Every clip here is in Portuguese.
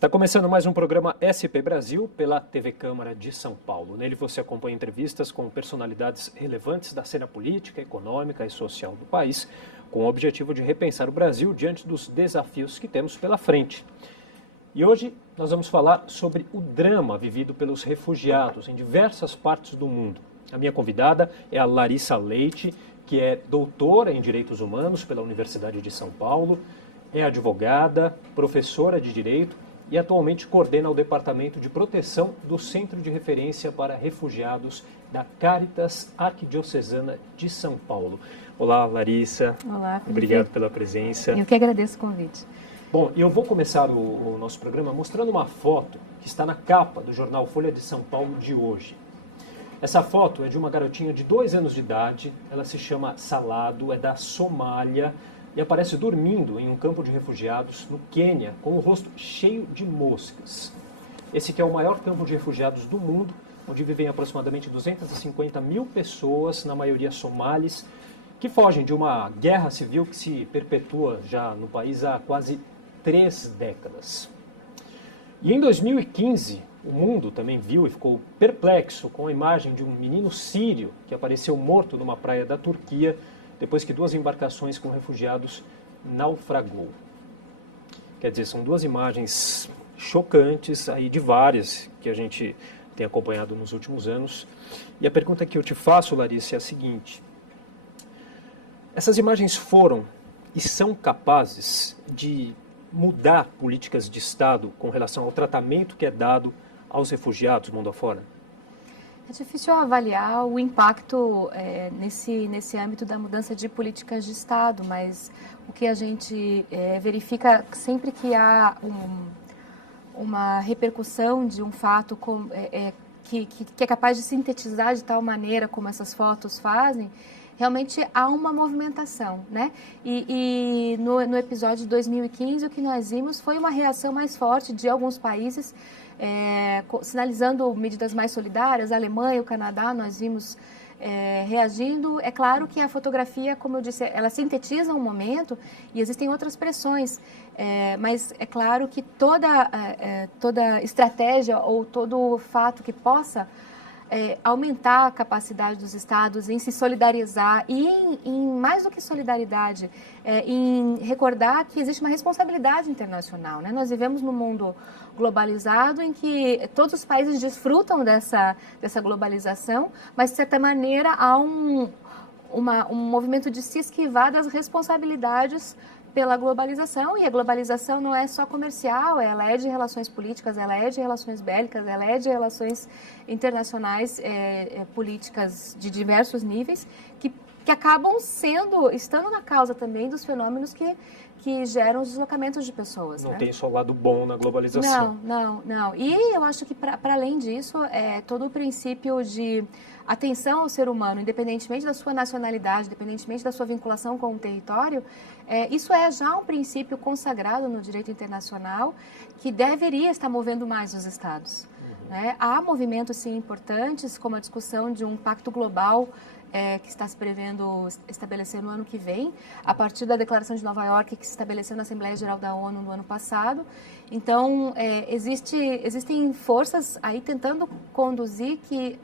Está começando mais um programa SP Brasil pela TV Câmara de São Paulo. Nele você acompanha entrevistas com personalidades relevantes da cena política, econômica e social do país, com o objetivo de repensar o Brasil diante dos desafios que temos pela frente. E hoje nós vamos falar sobre o drama vivido pelos refugiados em diversas partes do mundo. A minha convidada é a Larissa Leite, que é doutora em Direitos Humanos pela Universidade de São Paulo, é advogada, professora de Direito e atualmente coordena o Departamento de Proteção do Centro de Referência para Refugiados da Caritas Arquidiocesana de São Paulo. Olá, Larissa. Olá, Felipe. Obrigado pela presença. Eu que agradeço o convite. Bom, eu vou começar o nosso programa mostrando uma foto que está na capa do jornal Folha de São Paulo de hoje. Essa foto é de uma garotinha de 2 anos de idade, ela se chama Salado, é da Somália, e aparece dormindo em um campo de refugiados no Quênia, com o rosto cheio de moscas. Esse que é o maior campo de refugiados do mundo, onde vivem aproximadamente 250 mil pessoas, na maioria somalis, que fogem de uma guerra civil que se perpetua já no país há quase 3 décadas. E em 2015, o mundo também viu e ficou perplexo com a imagem de um menino sírio que apareceu morto numa praia da Turquia, depois que 2 embarcações com refugiados naufragou. Quer dizer, são 2 imagens chocantes, aí de várias que a gente tem acompanhado nos últimos anos. E a pergunta que eu te faço, Larissa, é a seguinte: essas imagens foram e são capazes de mudar políticas de Estado com relação ao tratamento que é dado aos refugiados mundo afora? É difícil avaliar o impacto nesse âmbito da mudança de políticas de Estado, mas o que a gente verifica sempre que há uma repercussão de um fato que é capaz de sintetizar de tal maneira como essas fotos fazem, realmente há uma movimentação, né? E no episódio de 2015, o que nós vimos foi uma reação mais forte de alguns países, sinalizando medidas mais solidárias. A Alemanha, o Canadá, nós vimos reagindo. É claro que a fotografia, como eu disse, ela sintetiza um momento e existem outras pressões, mas é claro que toda estratégia ou todo fato que possa aumentar a capacidade dos Estados em se solidarizar e, em mais do que solidariedade, em recordar que existe uma responsabilidade internacional, né? Nós vivemos num mundo globalizado em que todos os países desfrutam dessa globalização, mas, de certa maneira, há um movimento de se esquivar das responsabilidades pela globalização, e a globalização não é só comercial, ela é de relações políticas, ela é de relações bélicas, ela é de relações internacionais, políticas de diversos níveis, que acabam estando na causa também dos fenômenos que geram os deslocamentos de pessoas. Não, né? Tem só o lado bom na globalização. Não. E eu acho que, para além disso, todo o princípio de atenção ao ser humano, independentemente da sua nacionalidade, independentemente da sua vinculação com o território, isso é já um princípio consagrado no direito internacional que deveria estar movendo mais os Estados. Né? Há movimentos, sim, importantes, como a discussão de um pacto global que está se prevendo estabelecer no ano que vem, a partir da Declaração de Nova York, que se estabeleceu na Assembleia Geral da ONU no ano passado. Então, existem forças aí tentando conduzir que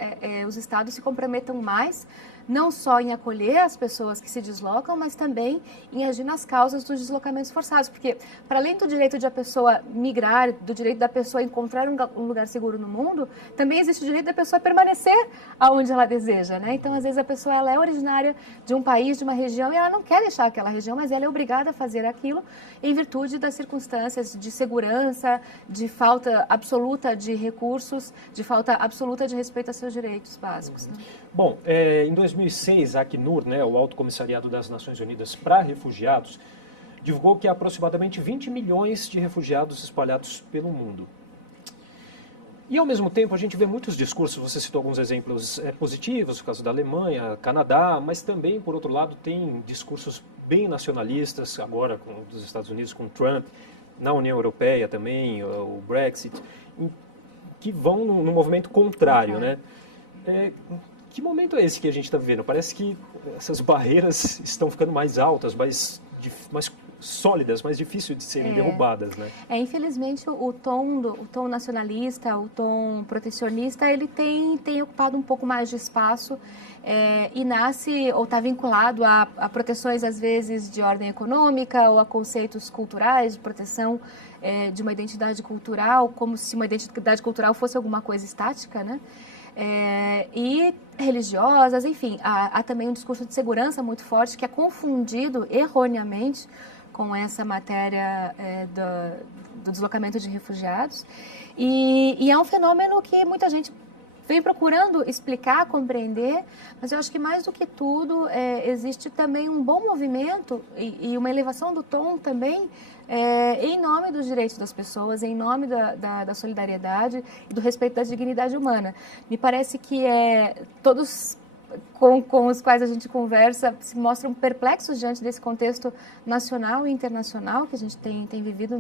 os Estados se comprometam mais, não só em acolher as pessoas que se deslocam, mas também em agir nas causas dos deslocamentos forçados. Porque, para além do direito de a pessoa migrar, do direito da pessoa encontrar um lugar seguro no mundo, também existe o direito da pessoa permanecer aonde ela deseja, né? Então, às vezes, a pessoa ela é originária de um país, de uma região, e ela não quer deixar aquela região, mas ela é obrigada a fazer aquilo em virtude das circunstâncias de segurança, de falta absoluta de recursos, de falta absoluta de respeito a seus direitos básicos. Né? Bom, em 2006, a Acnur, né, o Alto Comissariado das Nações Unidas para Refugiados, divulgou que há aproximadamente 20 milhões de refugiados espalhados pelo mundo. E, ao mesmo tempo, a gente vê muitos discursos, você citou alguns exemplos positivos, no caso da Alemanha, Canadá, mas também, por outro lado, tem discursos bem nacionalistas, agora dos Estados Unidos com Trump, na União Europeia também, o Brexit, que vão no movimento contrário, né? Que momento é esse que a gente está vivendo? Parece que essas barreiras estão ficando mais altas, mais sólidas, mais difíceis de serem derrubadas, né? Infelizmente, o tom nacionalista, o tom protecionista, ele tem ocupado um pouco mais de espaço e nasce ou está vinculado a proteções, às vezes, de ordem econômica ou a conceitos culturais de proteção de uma identidade cultural, como se uma identidade cultural fosse alguma coisa estática, né? E religiosas, enfim, há também um discurso de segurança muito forte que é confundido erroneamente com essa matéria do deslocamento de refugiados. E é um fenômeno que muita gente vem procurando explicar, compreender, mas eu acho que mais do que tudo existe também um bom movimento e uma elevação do tom também em nome dos direitos das pessoas, em nome da solidariedade e do respeito da dignidade humana. Me parece que todos com os quais a gente conversa se mostram perplexos diante desse contexto nacional e internacional que a gente tem vivido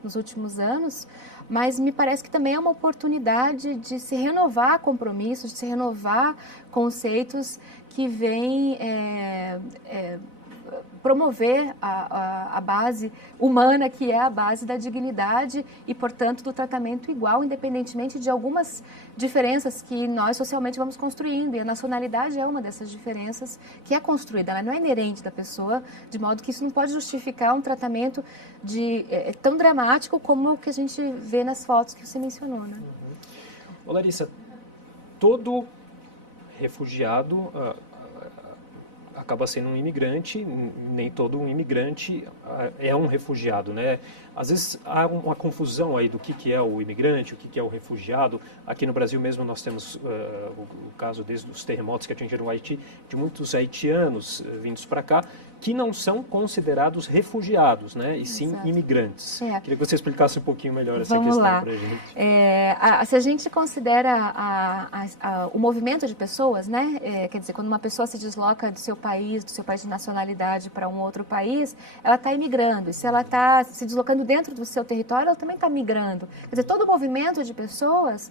nos últimos anos, mas me parece que também é uma oportunidade de se renovar compromissos, de se renovar conceitos que vêm promover a base humana, que é a base da dignidade e, portanto, do tratamento igual, independentemente de algumas diferenças que nós socialmente vamos construindo. E a nacionalidade é uma dessas diferenças que é construída, ela não é inerente da pessoa, de modo que isso não pode justificar um tratamento tão dramático como o que a gente vê nas fotos que você mencionou, né? Ô, Larissa, todo refugiado acaba sendo um imigrante, nem todo um imigrante é um refugiado, né? Às vezes há uma confusão aí do que é o imigrante, o que é o refugiado. Aqui no Brasil mesmo nós temos o caso desde os terremotos que atingiram o Haiti, de muitos haitianos vindos para cá, que não são considerados refugiados, né? E sim imigrantes. Queria que você explicasse um pouquinho melhor essa questão para a gente. Se a gente considera o movimento de pessoas, né? Quer dizer, quando uma pessoa se desloca do seu país de nacionalidade para um outro país, ela está imigrando. E se ela está se deslocando dentro do seu território, ela também está migrando. Quer dizer, todo movimento de pessoas,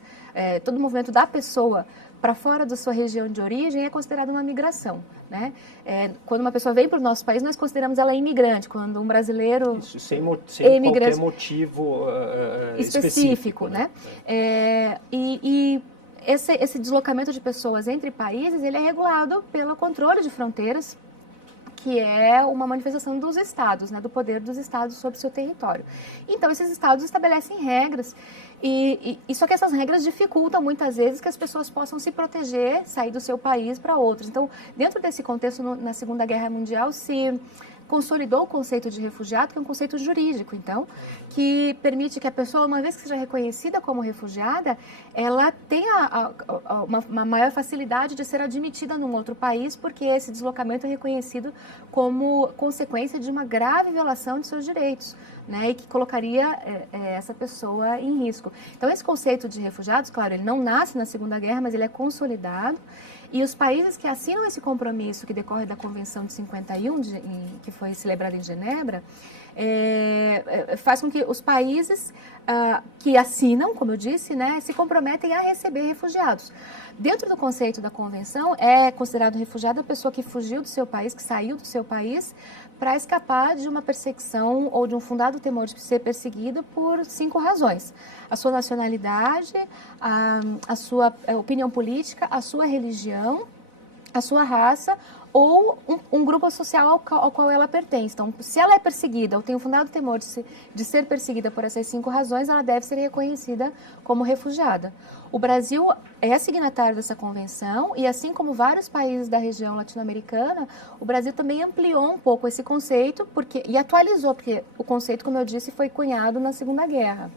todo movimento da pessoa para fora da sua região de origem é considerado uma migração, né? Quando uma pessoa vem para o nosso país, nós consideramos ela imigrante. Quando um brasileiro sem qualquer motivo específico, né? Esse deslocamento de pessoas entre países, ele é regulado pelo controle de fronteiras, que é uma manifestação dos estados, né, do poder dos estados sobre o seu território. Então, esses estados estabelecem regras, só que essas regras dificultam muitas vezes que as pessoas possam se proteger, sair do seu país para outros. Então, dentro desse contexto, na Segunda Guerra Mundial, se consolidou o conceito de refugiado, que é um conceito jurídico, então, que permite que a pessoa, uma vez que seja reconhecida como refugiada, ela tenha uma maior facilidade de ser admitida num outro país, porque esse deslocamento é reconhecido como consequência de uma grave violação de seus direitos, né, e que colocaria essa pessoa em risco. Então, esse conceito de refugiados, claro, ele não nasce na Segunda Guerra, mas ele é consolidado. E os países que assinam esse compromisso, que decorre da Convenção de 51, que foi celebrada em Genebra, faz com que os países que assinam, como eu disse, né, se comprometem a receber refugiados. Dentro do conceito da Convenção, é considerado refugiado a pessoa que fugiu do seu país, que saiu do seu país, para escapar de uma perseguição ou de um fundado temor de ser perseguido por 5 razões. A sua nacionalidade, a sua opinião política, a sua religião, a sua raça ou um grupo social ao qual ela pertence. Então, se ela é perseguida ou tem um fundado temor de ser perseguida por essas 5 razões, ela deve ser reconhecida como refugiada. O Brasil é signatário dessa convenção e, assim como vários países da região latino-americana, o Brasil também ampliou um pouco esse conceito e atualizou, porque o conceito, como eu disse, foi cunhado na Segunda Guerra.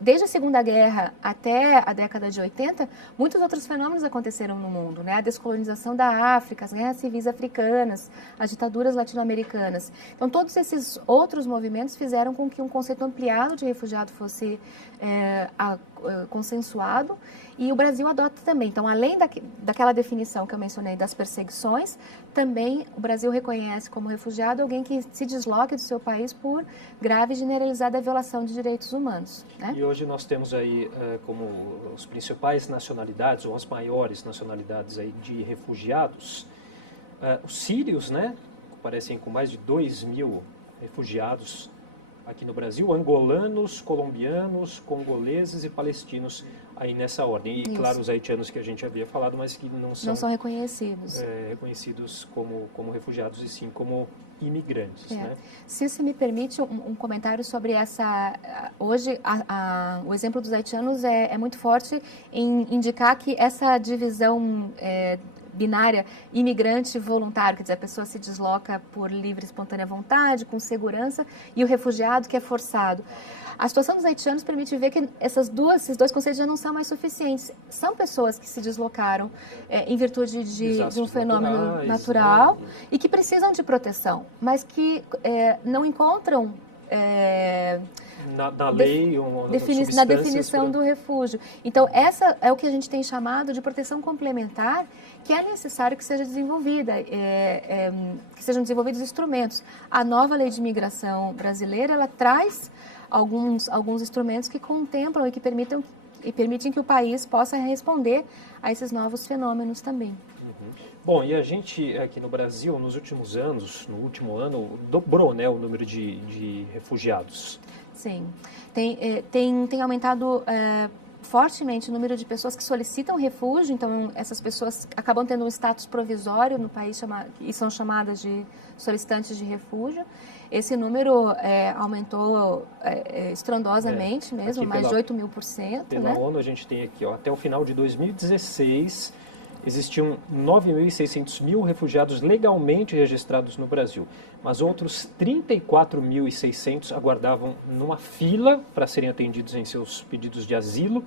Desde a Segunda Guerra até a década de 80, muitos outros fenômenos aconteceram no mundo, né? A descolonização da África, as guerras civis africanas, as ditaduras latino-americanas. Então, todos esses outros movimentos fizeram com que um conceito ampliado de refugiado fosse consensuado, e o Brasil adota também. Então, além daquela definição que eu mencionei das perseguições, também o Brasil reconhece como refugiado alguém que se desloque do seu país por grave e generalizada violação de direitos humanos, né? E hoje nós temos aí como os principais nacionalidades, ou as maiores nacionalidades aí de refugiados, os sírios, né? parecem com mais de 2.000 refugiados aqui no Brasil, angolanos, colombianos, congoleses e palestinos aí nessa ordem. E, claro, os haitianos que a gente havia falado, mas que não são reconhecidos. Reconhecidos como refugiados e sim como imigrantes. Né? Se você me permite um comentário sobre essa... Hoje, o exemplo dos haitianos é muito forte em indicar que essa divisão binária imigrante voluntário, quer dizer, a pessoa se desloca por livre e espontânea vontade, com segurança, e o refugiado que é forçado. A situação dos haitianos permite ver que esses dois conceitos já não são mais suficientes. São pessoas que se deslocaram em virtude de um fenômeno natural e que precisam de proteção, mas que não encontram na lei na definição do refúgio. Então, essa é o que a gente tem chamado de proteção complementar, que é necessário que seja desenvolvida, que sejam desenvolvidos instrumentos. A nova lei de imigração brasileira, ela traz alguns instrumentos que contemplam e que permitem que o país possa responder a esses novos fenômenos também. Bom, e a gente aqui no Brasil, nos últimos anos, no último ano, dobrou, né, o número de refugiados. Sim, tem aumentado fortemente o número de pessoas que solicitam refúgio, então essas pessoas acabam tendo um status provisório no país e são chamadas de solicitantes de refúgio. Esse número aumentou estrondosamente mesmo, mais de 8.000%. Pela ONU a gente tem aqui, até o final de 2016, existiam 9.600 refugiados legalmente registrados no Brasil, mas outros 34.600 aguardavam numa fila para serem atendidos em seus pedidos de asilo.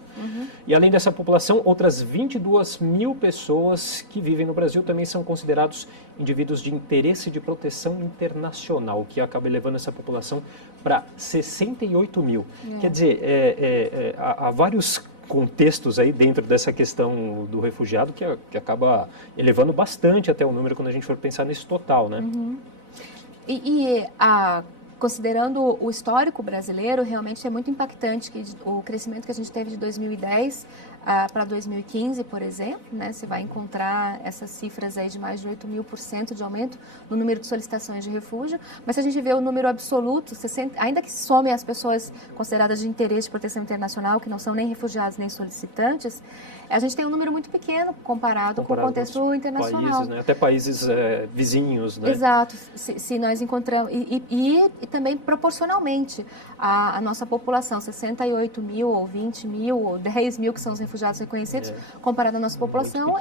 E além dessa população, outras 22.000 pessoas que vivem no Brasil também são considerados indivíduos de interesse de proteção internacional, o que acaba elevando essa população para 68.000. Quer dizer, há vários contextos aí dentro dessa questão do refugiado que acaba elevando bastante até o número quando a gente for pensar nesse total, né? Considerando o histórico brasileiro, realmente é muito impactante que o crescimento que a gente teve de 2010 para 2015, por exemplo, né? Você vai encontrar essas cifras aí de mais de 8.000% de aumento no número de solicitações de refúgio, mas se a gente vê o número absoluto, ainda que some as pessoas consideradas de interesse de proteção internacional, que não são nem refugiados nem solicitantes, a gente tem um número muito pequeno comparado com o contexto internacional. Países, né? Até países vizinhos, né? Exato. Se nós encontramos... E também proporcionalmente a nossa população, 68.000 ou 20.000 ou 10.000 que são os refugiados reconhecidos, comparado à nossa população,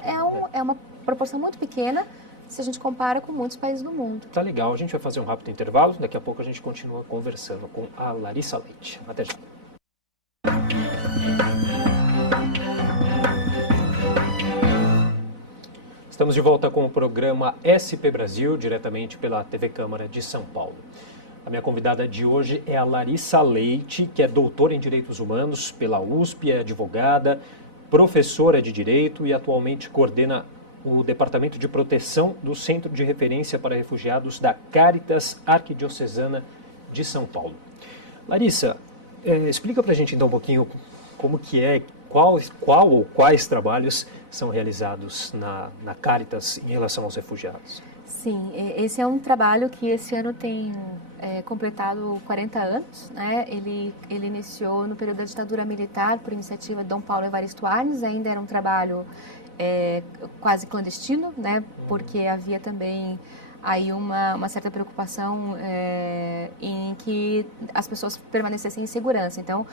é uma proporção muito pequena se a gente compara com muitos países do mundo. Tá legal, a gente vai fazer um rápido intervalo, daqui a pouco a gente continua conversando com a Larissa Leite. Até já. Estamos de volta com o programa SP Brasil, diretamente pela TV Câmara de São Paulo. A minha convidada de hoje é a Larissa Leite, que é doutora em Direitos Humanos pela USP, é advogada, professora de Direito e atualmente coordena o Departamento de Proteção do Centro de Referência para Refugiados da Cáritas Arquidiocesana de São Paulo. Larissa, explica para a gente então um pouquinho como que é, qual ou quais trabalhos são realizados na Cáritas em relação aos refugiados. Sim, esse é um trabalho que esse ano tem completado 40 anos. Né? Ele iniciou no período da ditadura militar por iniciativa de Dom Paulo Evaristo Arnes, ainda era um trabalho quase clandestino, né? Porque havia também aí uma certa preocupação em que as pessoas permanecessem em segurança. Então,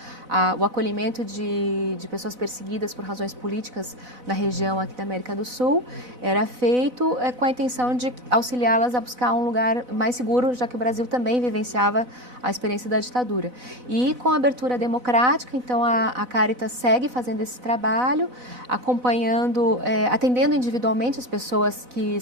o acolhimento de pessoas perseguidas por razões políticas na região aqui da América do Sul era feito com a intenção de auxiliá-las a buscar um lugar mais seguro, já que o Brasil também vivenciava a experiência da ditadura. E com a abertura democrática, então a Cáritas segue fazendo esse trabalho, acompanhando, atendendo individualmente as pessoas que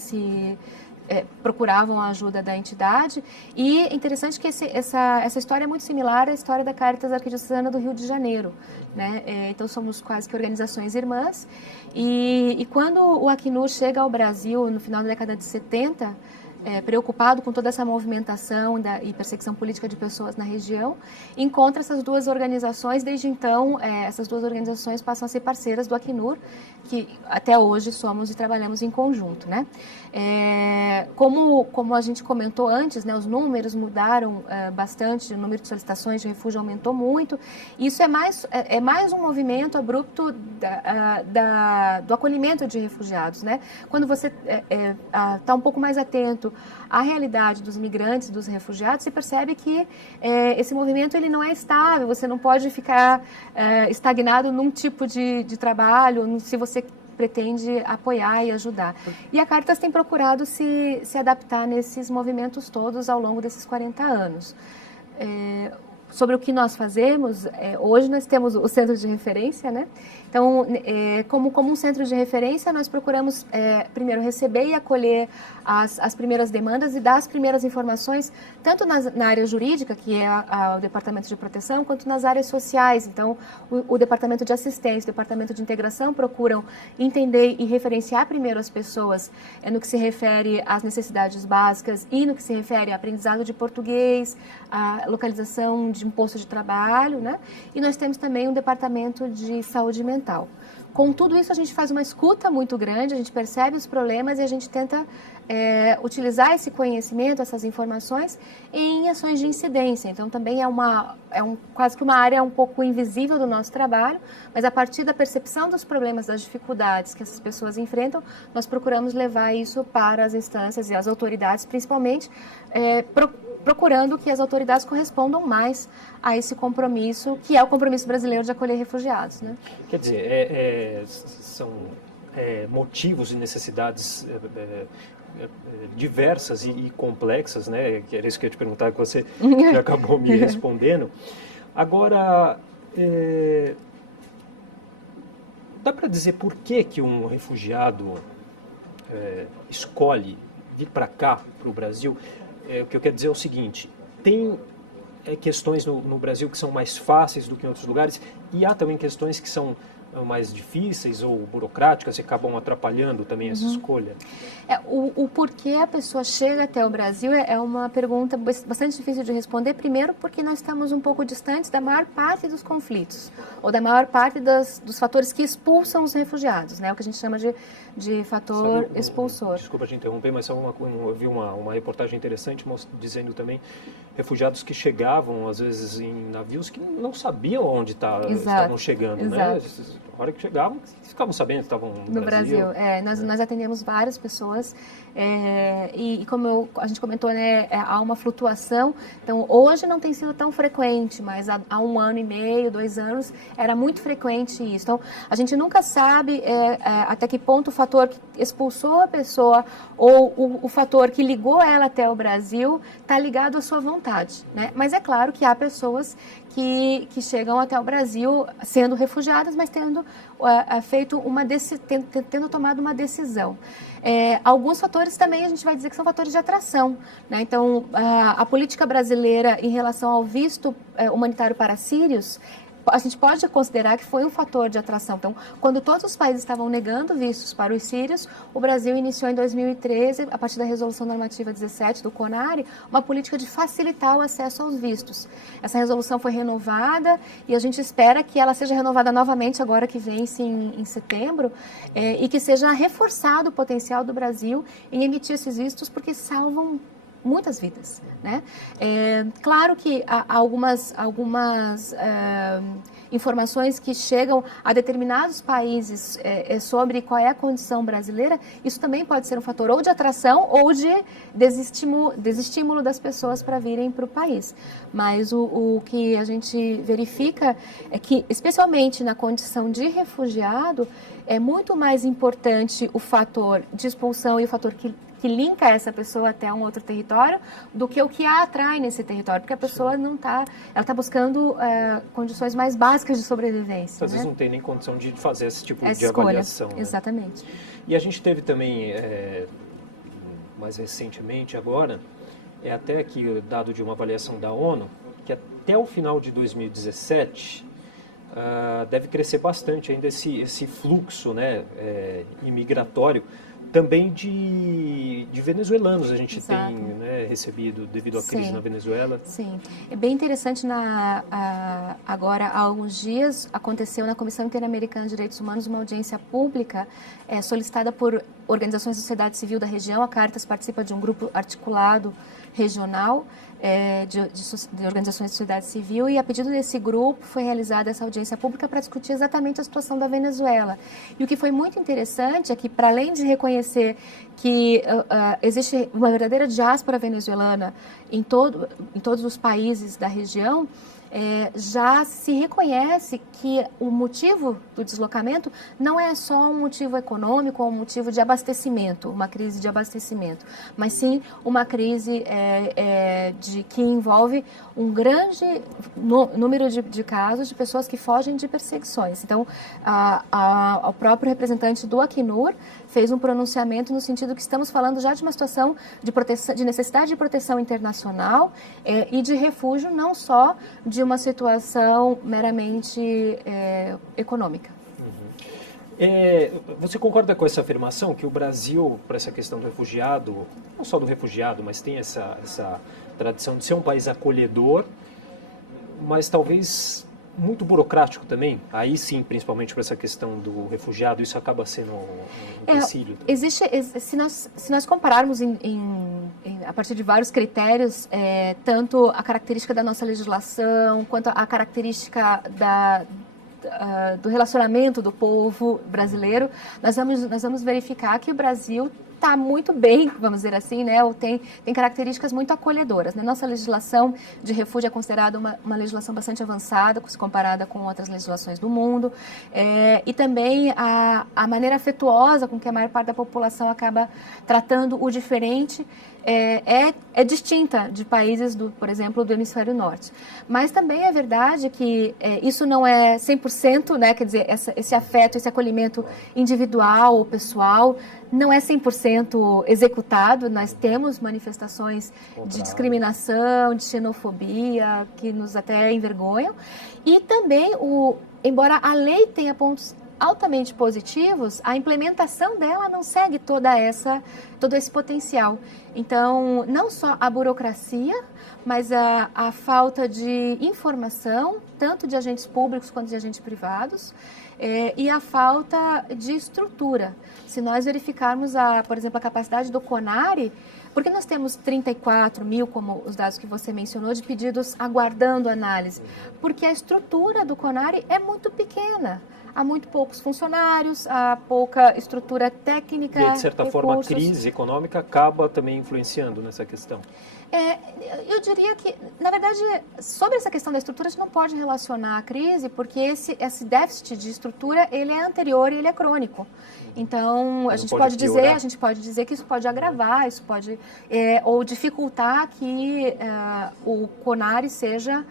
procuravam a ajuda da entidade. E é interessante que essa história é muito similar à história da Cáritas Arquidiocesana do Rio de Janeiro. Né? Então, somos quase que organizações irmãs. E quando o Acnur chega ao Brasil, no final da década de 70, preocupado com toda essa movimentação e perseguição política de pessoas na região, encontra essas duas organizações. Desde então, essas duas organizações passam a ser parceiras do Acnur, que até hoje somos e trabalhamos em conjunto, né? Como a gente comentou antes, né, os números mudaram bastante, o número de solicitações de refúgio aumentou muito. Isso é mais um movimento abrupto do acolhimento de refugiados, né? Quando você está um pouco mais atento à realidade dos imigrantes, dos refugiados, você percebe que esse movimento ele não é estável, você não pode ficar estagnado num tipo de trabalho, se você pretende apoiar e ajudar. E a Caritas tem procurado se adaptar nesses movimentos todos ao longo desses 40 anos. Sobre o que nós fazemos, hoje nós temos o centro de referência, né? Então, como um centro de referência, nós procuramos primeiro receber e acolher as primeiras demandas e dar as primeiras informações, tanto na área jurídica, que é o Departamento de Proteção, quanto nas áreas sociais. Então, o Departamento de Assistência, o Departamento de Integração procuram entender e referenciar primeiro as pessoas no que se refere às necessidades básicas e no que se refere a aprendizado de português, a localização de um posto de trabalho, né? E nós temos também um Departamento de Saúde Mental. Com tudo isso, a gente faz uma escuta muito grande, a gente percebe os problemas e a gente tenta utilizar esse conhecimento, essas informações em ações de incidência. Então, também quase que uma área um pouco invisível do nosso trabalho, mas a partir da percepção dos problemas, das dificuldades que essas pessoas enfrentam, nós procuramos levar isso para as instâncias e as autoridades, principalmente procurando que as autoridades correspondam mais a esse compromisso, que é o compromisso brasileiro de acolher refugiados, né? Quer dizer, são motivos e necessidades diversas e complexas, né? Que era isso que eu ia te perguntar, que você já acabou me respondendo. Agora, dá para dizer por que um refugiado escolhe vir para cá, para o Brasil? O que eu quero dizer é o seguinte: tem questões no Brasil que são mais fáceis do que em outros lugares, e há também questões que são mais difíceis ou burocráticas, que acabam atrapalhando também essa escolha? O porquê a pessoa chega até o Brasil é uma pergunta bastante difícil de responder. Primeiro, porque nós estamos um pouco distantes da maior parte dos conflitos, ou da maior parte dos fatores que expulsam os refugiados, né? O que a gente chama de fator expulsor. Desculpa te interromper, mas eu vi uma reportagem interessante dizendo também refugiados que chegavam, às vezes, em navios que não sabiam onde estavam chegando, né? A hora que chegavam, ficavam sabendo que estavam no Brasil. Nós atendemos várias pessoas e como a gente comentou, né, há uma flutuação. Então, hoje não tem sido tão frequente, mas há 1 ano e meio, 2 anos, era muito frequente isso. Então, a gente nunca sabe até que ponto o fator que expulsou a pessoa ou o fator que ligou ela até o Brasil está ligado à sua vontade, né? Mas é claro que há pessoas que chegam até o Brasil sendo refugiadas, mas tendo tomado uma decisão. Alguns fatores também a gente vai dizer que são fatores de atração, né? Então, a política brasileira em relação ao visto humanitário para sírios, a gente pode considerar que foi um fator de atração. Então, quando todos os países estavam negando vistos para os sírios, o Brasil iniciou em 2013, a partir da Resolução Normativa 17 do CONARE, uma política de facilitar o acesso aos vistos. Essa resolução foi renovada e a gente espera que ela seja renovada novamente agora que vence em setembro e que seja reforçado o potencial do Brasil em emitir esses vistos, porque salvam muitas vidas, né? Claro que há algumas informações que chegam a determinados países sobre qual é a condição brasileira. Isso também pode ser um fator ou de atração ou de desestímulo das pessoas para virem para o país. Mas o que a gente verifica é que, especialmente na condição de refugiado, é muito mais importante o fator de expulsão e o fator que linka essa pessoa até um outro território do que o que a atrai nesse território, porque a pessoa ela está buscando condições mais básicas de sobrevivência. Às vezes não tem nem condição de fazer esse tipo de escolha, avaliação. Né? Exatamente. E a gente teve também, mais recentemente agora, até aqui dado de uma avaliação da ONU, que até o final de 2017 deve crescer bastante ainda esse fluxo, né, imigratório também de venezuelanos a gente Exato. tem, né, recebido devido à crise na Venezuela. Sim, é bem interessante. Agora, há alguns dias, aconteceu na Comissão Interamericana de Direitos Humanos uma audiência pública solicitada por organizações da sociedade civil da região. A Caritas participa de um grupo articulado regional de organizações da sociedade civil, e a pedido desse grupo foi realizada essa audiência pública para discutir exatamente a situação da Venezuela. E o que foi muito interessante é que, para além de reconhecer que existe uma verdadeira diáspora venezuelana em todos os países da região, já se reconhece que o motivo do deslocamento não é só um motivo econômico ou um motivo de abastecimento, uma crise de abastecimento, mas sim uma crise que envolve um grande número de casos de pessoas que fogem de perseguições. Então, o próprio representante do Acnur fez um pronunciamento no sentido que estamos falando já de uma situação de necessidade de proteção internacional e de refúgio, não só de uma situação meramente econômica. Você concorda com essa afirmação que o Brasil, para essa questão do refugiado, não só do refugiado, mas tem essa tradição de ser um país acolhedor, mas talvez muito burocrático também? Aí sim, principalmente para essa questão do refugiado, isso acaba sendo um empecilho. Se nós compararmos a partir de vários critérios, tanto a característica da nossa legislação, quanto a característica do relacionamento do povo brasileiro, nós vamos verificar que o Brasil está muito bem, vamos dizer assim, né? Ou tem características muito acolhedoras, né? Nossa legislação de refúgio é considerada uma legislação bastante avançada, se comparada com outras legislações do mundo, e também a maneira afetuosa com que a maior parte da população acaba tratando o diferente é distinta de países, por exemplo, do hemisfério norte. Mas também é verdade que isso não é 100%, né? Quer dizer, esse afeto, esse acolhimento individual ou pessoal não é 100% executado. Nós temos manifestações de discriminação, de xenofobia, que nos até envergonham. E também, embora a lei tenha pontos altamente positivos, a implementação dela não segue todo esse potencial. Então, não só a burocracia, mas a falta de informação, tanto de agentes públicos quanto de agentes privados, e a falta de estrutura. Se nós verificarmos, por exemplo, a capacidade do CONARE, porque nós temos 34 mil, como os dados que você mencionou, de pedidos aguardando análise? Porque a estrutura do CONARE é muito pequena. Há muito poucos funcionários, há pouca estrutura técnica. E, de certa forma, a crise econômica acaba também influenciando nessa questão. Eu diria que, na verdade, sobre essa questão da estrutura, a gente não pode relacionar a crise, porque esse déficit de estrutura, ele é anterior e ele é crônico. Então, a gente pode dizer que isso pode agravar, isso pode ou dificultar que o CONARE seja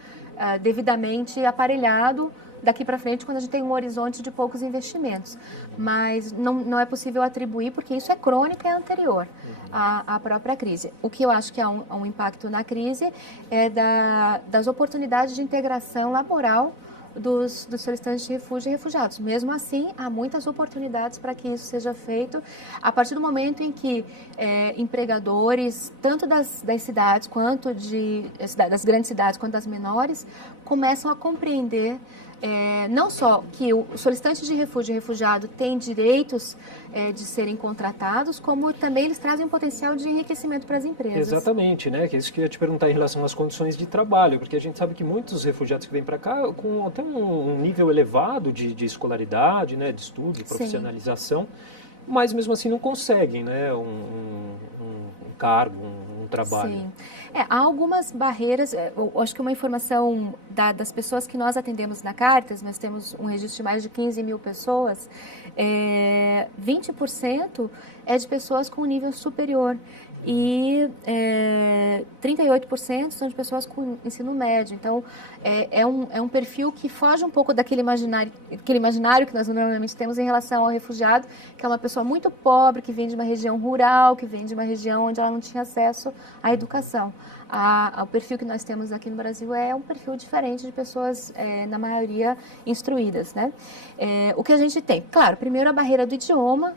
devidamente aparelhado daqui para frente, quando a gente tem um horizonte de poucos investimentos. Mas não é possível atribuir, porque isso é crônico e é anterior à própria crise. O que eu acho que há um impacto na crise é das oportunidades de integração laboral dos solicitantes de refúgio e refugiados. Mesmo assim, há muitas oportunidades para que isso seja feito a partir do momento em que empregadores, tanto das cidades, quanto das grandes cidades, quanto das menores, começam a compreender não só que o solicitante de refúgio e refugiado tem direitos de serem contratados, como também eles trazem um potencial de enriquecimento para as empresas. Exatamente, né? Que é isso que eu ia te perguntar em relação às condições de trabalho, porque a gente sabe que muitos refugiados que vêm para cá com até um nível elevado de escolaridade, né? De estudo, de profissionalização, mas mesmo assim não conseguem, né? Um cargo, um trabalho. Sim. Há algumas barreiras. Eu acho que uma informação das pessoas que nós atendemos na Caritas, nós temos um registro de mais de 15 mil pessoas, 20% é de pessoas com nível superior e 38% são de pessoas com ensino médio. Então, é um perfil que foge um pouco daquele imaginário que nós normalmente temos em relação ao refugiado, que é uma pessoa muito pobre, que vem de uma região rural, que vem de uma região onde ela não tinha acesso à educação. O perfil que nós temos aqui no Brasil é um perfil diferente de pessoas, na maioria, instruídas, né? O que a gente tem? Claro, primeiro a barreira do idioma,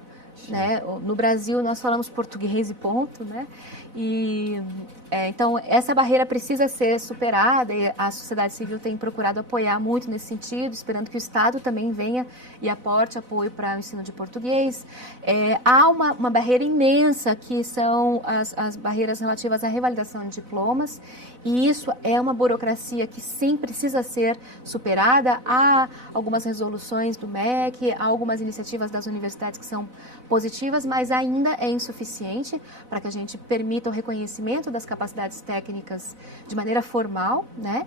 né? No Brasil, nós falamos português e ponto, né? Então, essa barreira precisa ser superada e a sociedade civil tem procurado apoiar muito nesse sentido, esperando que o Estado também venha e aporte apoio para o ensino de português. Há uma barreira imensa que são as barreiras relativas à revalidação de diplomas, e isso é uma burocracia que sim precisa ser superada. Há algumas resoluções do MEC, há algumas iniciativas das universidades que são positivas, mas ainda é insuficiente para que a gente permita o reconhecimento das capacidades técnicas de maneira formal, né?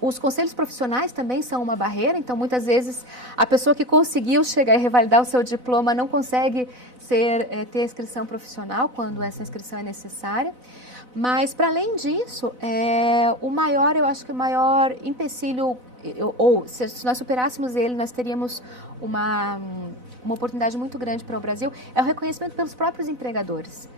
Os conselhos profissionais também são uma barreira, então muitas vezes a pessoa que conseguiu chegar e revalidar o seu diploma não consegue ter inscrição profissional quando essa inscrição é necessária. Mas, para além disso, eu acho que o maior empecilho, ou se nós superássemos ele, nós teríamos uma oportunidade muito grande para o Brasil, é o reconhecimento pelos próprios empregadores,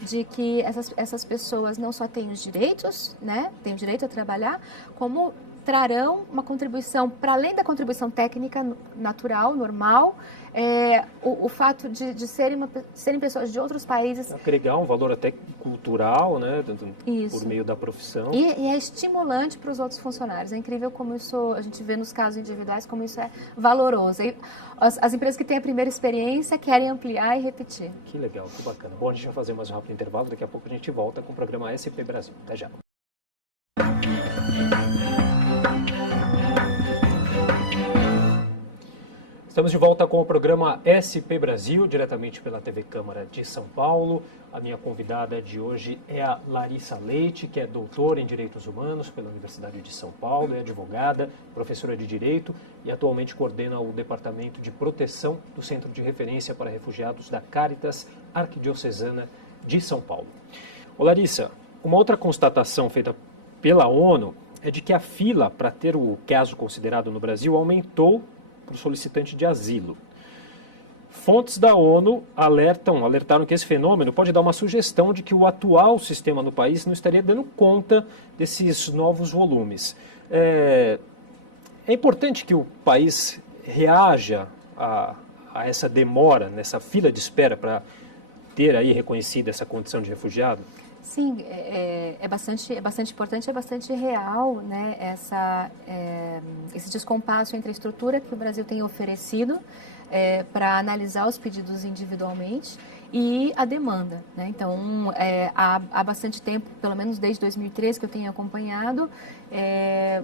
de que essas pessoas não só têm os direitos, né, têm o direito a trabalhar, como trarão uma contribuição, para além da contribuição técnica natural, normal, o fato de serem pessoas de outros países. Agregar um valor até cultural, né, isso, por meio da profissão. E é estimulante para os outros funcionários. É incrível como isso, a gente vê nos casos individuais, como isso é valoroso. E as empresas que têm a primeira experiência querem ampliar e repetir. Que legal, que bacana. Bom, a gente vai fazer mais um rápido intervalo, daqui a pouco a gente volta com o programa SP Brasil. Até já. Estamos de volta com o programa SP Brasil, diretamente pela TV Câmara de São Paulo. A minha convidada de hoje é a Larissa Leite, que é doutora em Direitos Humanos pela Universidade de São Paulo, é advogada, professora de Direito e atualmente coordena o Departamento de Proteção do Centro de Referência para Refugiados da Caritas Arquidiocesana de São Paulo. Ô Larissa, uma outra constatação feita pela ONU é de que a fila para ter o caso considerado no Brasil aumentou para o solicitante de asilo. Fontes da ONU alertaram que esse fenômeno pode dar uma sugestão de que o atual sistema no país não estaria dando conta desses novos volumes. É importante que o país reaja a essa demora, nessa fila de espera para ter aí reconhecida essa condição de refugiado? Sim, é bastante importante, é bastante real, né, esse descompasso entre a estrutura que o Brasil tem oferecido para analisar os pedidos individualmente e a demanda, né? Então, há bastante tempo, pelo menos desde 2013 que eu tenho acompanhado,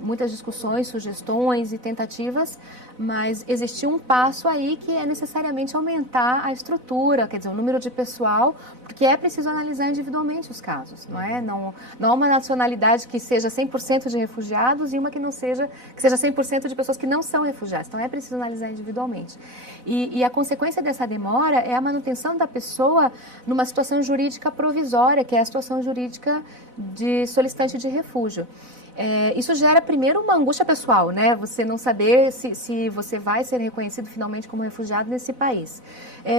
muitas discussões, sugestões e tentativas, mas existiu um passo aí que é necessariamente aumentar a estrutura, quer dizer, o número de pessoal, porque é preciso analisar individualmente os casos, não é? Não há uma nacionalidade que seja 100% de refugiados e uma que seja 100% de pessoas que não são refugiadas, então é preciso analisar individualmente. E a consequência dessa demora é a manutenção da pessoa numa situação jurídica provisória, que é a situação jurídica de solicitante de refúgio. Isso gera, primeiro, uma angústia pessoal, né? Você não saber se você vai ser reconhecido finalmente como refugiado nesse país.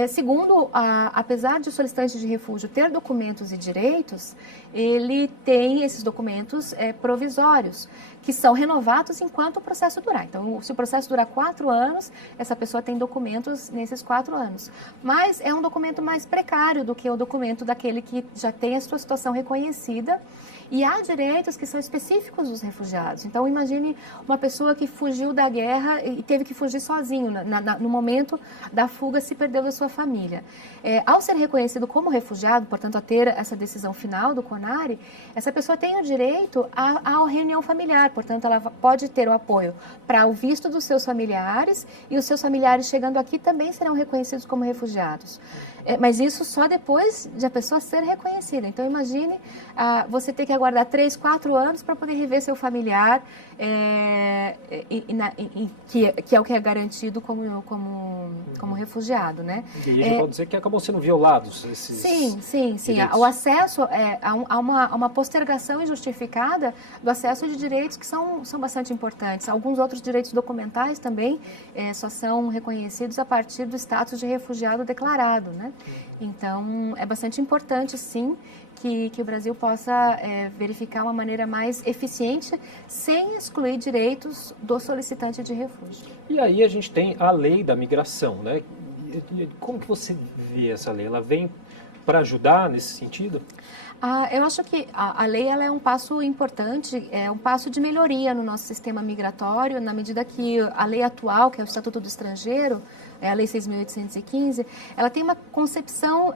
Segundo, apesar de o solicitante de refúgio ter documentos e direitos, ele tem esses documentos provisórios, que são renovados enquanto o processo durar. Então, se o processo durar 4 anos, essa pessoa tem documentos nesses 4 anos. Mas é um documento mais precário do que o documento daquele que já tem a sua situação reconhecida. E há direitos que são específicos dos refugiados. Então, imagine uma pessoa que fugiu da guerra e teve que fugir sozinho. No momento da fuga, se perdeu da sua família. Ao ser reconhecido como refugiado, portanto, a ter essa decisão final do CONARE, essa pessoa tem o direito à reunião familiar. Portanto, ela pode ter o apoio para o visto dos seus familiares e os seus familiares chegando aqui também serão reconhecidos como refugiados. Mas isso só depois de a pessoa ser reconhecida. Então, imagine você ter que aguardar 3, 4 anos para poder rever seu familiar, que é o que é garantido como refugiado, né? E aí a gente pode dizer que acabam sendo violados esses Sim. O acesso, há uma postergação injustificada do acesso de direitos que são bastante importantes. Alguns outros direitos documentais também só são reconhecidos a partir do status de refugiado declarado, né? Então, é bastante importante, sim, que o Brasil possa verificar uma maneira mais eficiente, sem excluir direitos do solicitante de refúgio. E aí a gente tem a lei da migração, né? como que você vê essa lei? Ela vem para ajudar nesse sentido? Eu acho que a lei ela é um passo importante, é um passo de melhoria no nosso sistema migratório, na medida que a lei atual, que é o Estatuto do Estrangeiro, a Lei 6.815, ela tem uma concepção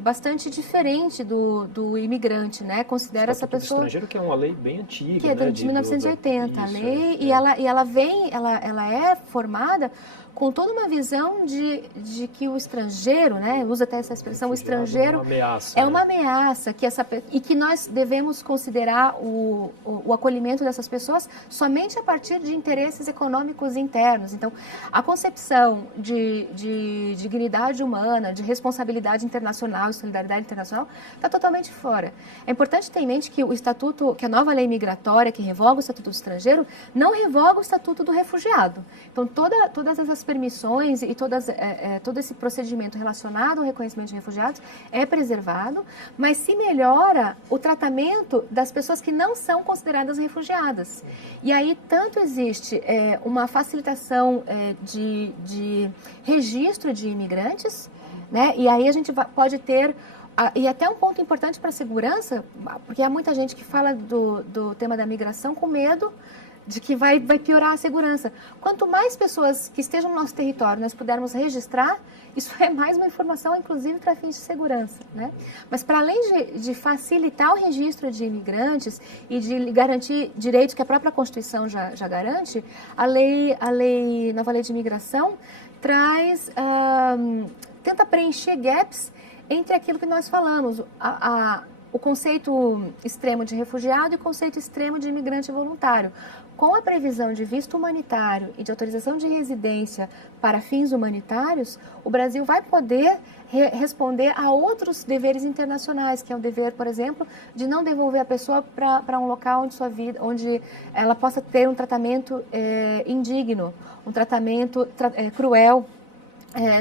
bastante diferente do imigrante, né? Considera essa pessoa... Do Estrangeiro, que é uma lei bem antiga, que é né? de 1980, a Isso, lei, e ela é formada com toda uma visão de que o estrangeiro, né, usa até essa expressão, o estrangeiro é uma ameaça, e que nós devemos considerar o acolhimento dessas pessoas somente a partir de interesses econômicos internos. Então, a concepção de dignidade humana, de responsabilidade internacional e solidariedade internacional está totalmente fora. É importante ter em mente que o estatuto, que a nova lei migratória, que revoga o Estatuto do Estrangeiro, não revoga o Estatuto do Refugiado. Então, todas essas permissões e todo esse procedimento relacionado ao reconhecimento de refugiados é preservado, mas se melhora o tratamento das pessoas que não são consideradas refugiadas. E aí, tanto existe uma facilitação de registro de imigrantes, né? E aí a gente pode ter... E até um ponto importante para a segurança, porque há muita gente que fala do tema da migração com medo de que vai piorar a segurança. Quanto mais pessoas que estejam no nosso território nós pudermos registrar, isso é mais uma informação, inclusive, para fins de segurança, né? Mas, para além de facilitar o registro de imigrantes e de garantir direitos que a própria Constituição já garante, a nova lei de imigração tenta preencher gaps entre aquilo que nós falamos, o conceito extremo de refugiado e o conceito extremo de imigrante voluntário. Com a previsão de visto humanitário e de autorização de residência para fins humanitários, o Brasil vai poder responder a outros deveres internacionais, que é o dever, por exemplo, de não devolver a pessoa para um local onde ela possa ter um tratamento indigno, um tratamento cruel.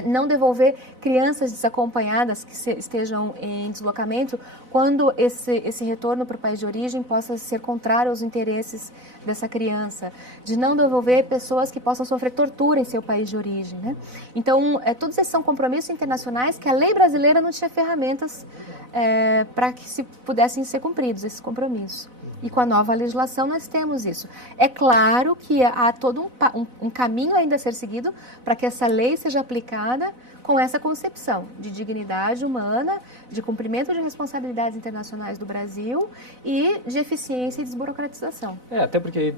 Não devolver crianças desacompanhadas que estejam em deslocamento quando esse retorno para o país de origem possa ser contrário aos interesses dessa criança, de não devolver pessoas que possam sofrer tortura em seu país de origem, né? Então, todos esses são compromissos internacionais que a lei brasileira não tinha ferramentas para que se pudessem ser cumpridos esses compromissos. E com a nova legislação nós temos isso. É claro que há todo um caminho ainda a ser seguido para que essa lei seja aplicada com essa concepção de dignidade humana, de cumprimento de responsabilidades internacionais do Brasil e de eficiência e desburocratização. Até porque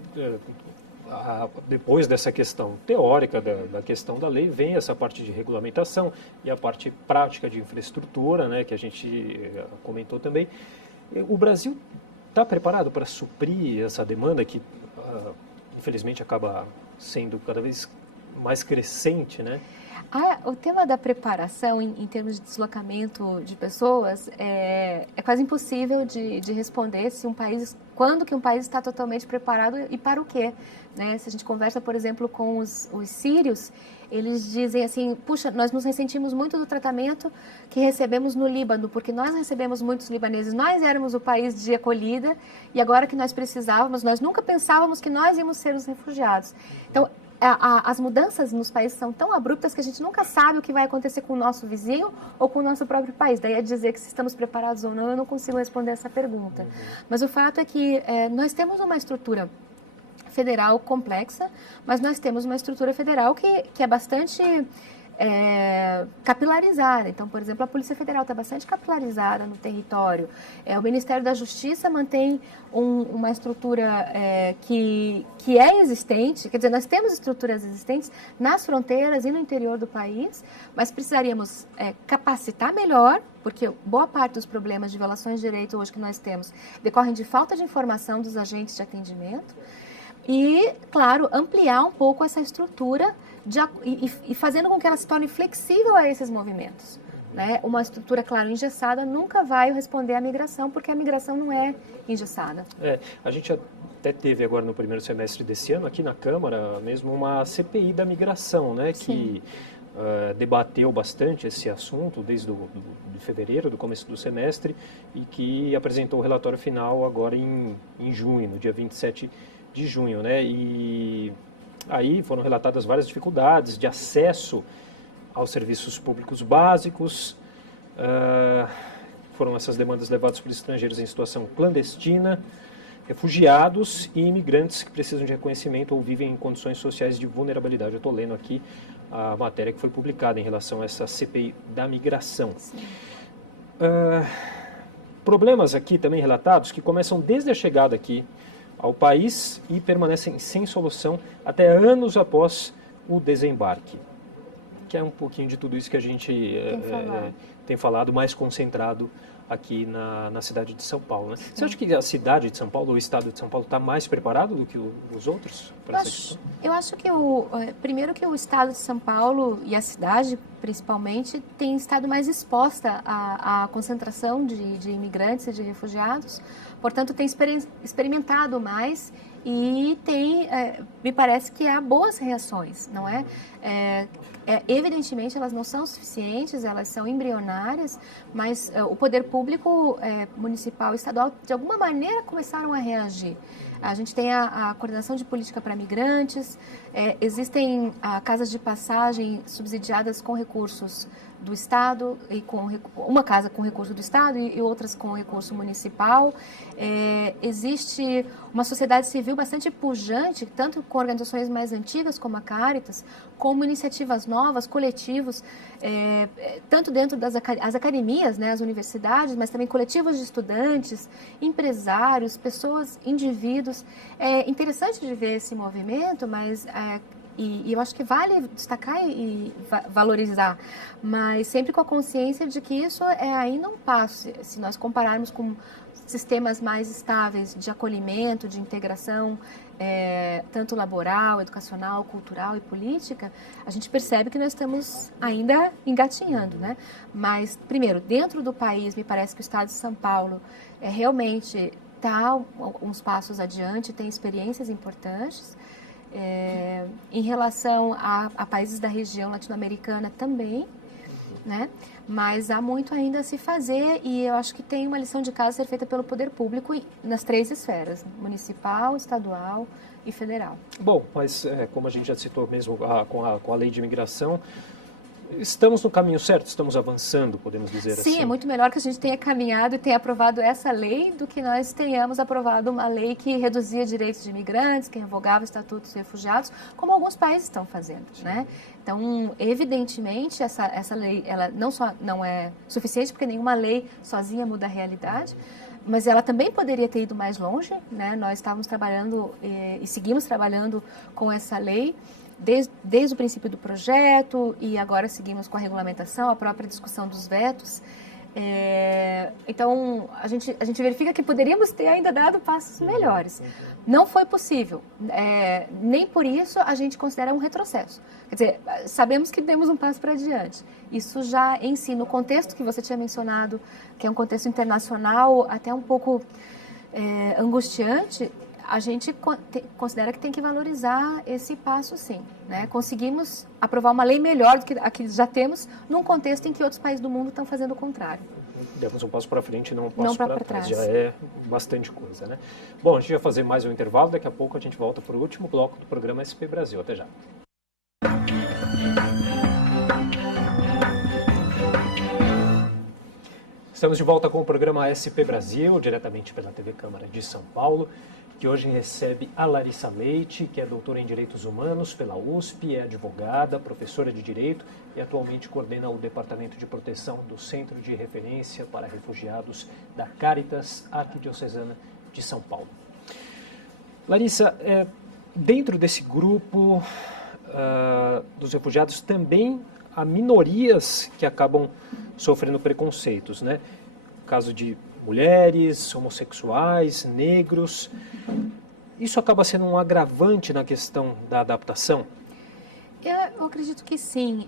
depois dessa questão teórica da questão da lei, vem essa parte de regulamentação e a parte prática de infraestrutura, né, que a gente comentou também. O Brasil está preparado para suprir essa demanda que, infelizmente, acaba sendo cada vez mais crescente, né? O tema da preparação em termos de deslocamento de pessoas é quase impossível de responder quando que um país está totalmente preparado e para o quê, né? Se a gente conversa, por exemplo, com os sírios, eles dizem assim, puxa, nós nos ressentimos muito do tratamento que recebemos no Líbano, porque nós recebemos muitos libaneses, nós éramos o país de acolhida e agora que nós precisávamos, nós nunca pensávamos que nós íamos ser os refugiados. Então, as mudanças nos países são tão abruptas que a gente nunca sabe o que vai acontecer com o nosso vizinho ou com o nosso próprio país. Daí dizer que se estamos preparados ou não, eu não consigo responder essa pergunta. Mas o fato é que nós temos uma estrutura federal complexa, mas nós temos uma estrutura federal que é bastante capilarizada. Então, por exemplo, a Polícia Federal está bastante capilarizada no território. O Ministério da Justiça mantém uma estrutura que é existente, quer dizer, nós temos estruturas existentes nas fronteiras e no interior do país, mas precisaríamos capacitar melhor, porque boa parte dos problemas de violações de direito hoje que nós temos decorrem de falta de informação dos agentes de atendimento e, claro, ampliar um pouco essa estrutura e fazendo com que ela se torne flexível a esses movimentos, né? Uma estrutura, claro, engessada nunca vai responder à migração, porque a migração não é engessada. A gente até teve agora no primeiro semestre desse ano, aqui na Câmara, mesmo uma CPI da migração, né? Que debateu bastante esse assunto desde de fevereiro, do começo do semestre, e que apresentou o relatório final agora em junho, no dia 27 de junho, né? E aí foram relatadas várias dificuldades de acesso aos serviços públicos básicos. Foram essas demandas levadas por estrangeiros em situação clandestina, refugiados e imigrantes que precisam de reconhecimento ou vivem em condições sociais de vulnerabilidade. Eu estou lendo aqui a matéria que foi publicada em relação a essa CPI da migração. Problemas aqui também relatados que começam desde a chegada aqui ao país e permanecem sem solução até anos após o desembarque. Que é um pouquinho de tudo isso que a gente tem falado, mais concentrado aqui na cidade de São Paulo, né? Você acha que a cidade de São Paulo, o estado de São Paulo, está mais preparado do que os outros para essa questão? Eu acho que primeiro que o estado de São Paulo e a cidade, principalmente, tem estado mais exposta à concentração de imigrantes e de refugiados, portanto, tem experimentado mais e me parece que há boas reações, não é? Evidentemente, elas não são suficientes, elas são embrionárias, mas o poder público municipal e estadual, de alguma maneira, começaram a reagir. A gente tem a coordenação de política para migrantes, existem casas de passagem subsidiadas com recursos do Estado, e uma casa com recurso do Estado e outras com recurso municipal. Existe uma sociedade civil bastante pujante, tanto com organizações mais antigas como a Caritas, como iniciativas novas, coletivos, tanto dentro das academias, né, as universidades, mas também coletivos de estudantes, empresários, pessoas, indivíduos. É interessante de ver esse movimento, mas e eu acho que vale destacar e valorizar, mas sempre com a consciência de que isso é ainda um passo. Se nós compararmos com sistemas mais estáveis de acolhimento, de integração, tanto laboral, educacional, cultural e política, a gente percebe que nós estamos ainda engatinhando, né? Mas, primeiro, dentro do país, me parece que o estado de São Paulo realmente está uns passos adiante, tem experiências importantes. Em relação a países da região latino-americana também, né? Mas há muito ainda a se fazer e eu acho que tem uma lição de casa a ser feita pelo poder público nas 3 esferas, municipal, estadual e federal. Bom, mas como a gente já citou mesmo com a lei de imigração, estamos no caminho certo, estamos avançando, podemos dizer assim. Sim, é muito melhor que a gente tenha caminhado e tenha aprovado essa lei do que nós tenhamos aprovado uma lei que reduzia direitos de imigrantes, que revogava o estatuto dos refugiados, como alguns países estão fazendo, né? Então, evidentemente, essa lei, ela não só não é suficiente, porque nenhuma lei sozinha muda a realidade, mas ela também poderia ter ido mais longe, né? Nós estávamos trabalhando e seguimos trabalhando com essa lei, desde o princípio do projeto e agora seguimos com a regulamentação, a própria discussão dos vetos. Então, a gente verifica que poderíamos ter ainda dado passos melhores. Não foi possível. Nem por isso a gente considera um retrocesso. Quer dizer, sabemos que demos um passo para adiante. Isso já em si, no contexto que você tinha mencionado, que é um contexto internacional até um pouco angustiante, a gente considera que tem que valorizar esse passo, sim, né? Conseguimos aprovar uma lei melhor do que a que já temos, num contexto em que outros países do mundo estão fazendo o contrário. Demos um passo para frente e não um passo para trás. Já é bastante coisa, né? Bom, a gente vai fazer mais um intervalo, daqui a pouco a gente volta para o último bloco do programa SP Brasil. Até já. Estamos de volta com o programa SP Brasil, diretamente pela TV Câmara de São Paulo, que hoje recebe a Larissa Leite, que é doutora em Direitos Humanos pela USP, é advogada, professora de Direito e atualmente coordena o Departamento de Proteção do Centro de Referência para Refugiados da Caritas Arquidiocesana de São Paulo. Larissa, dentro desse grupo dos refugiados também há minorias que acabam sofrendo preconceitos, né? Caso de mulheres, homossexuais, negros. Isso acaba sendo um agravante na questão da adaptação? Eu acredito que sim.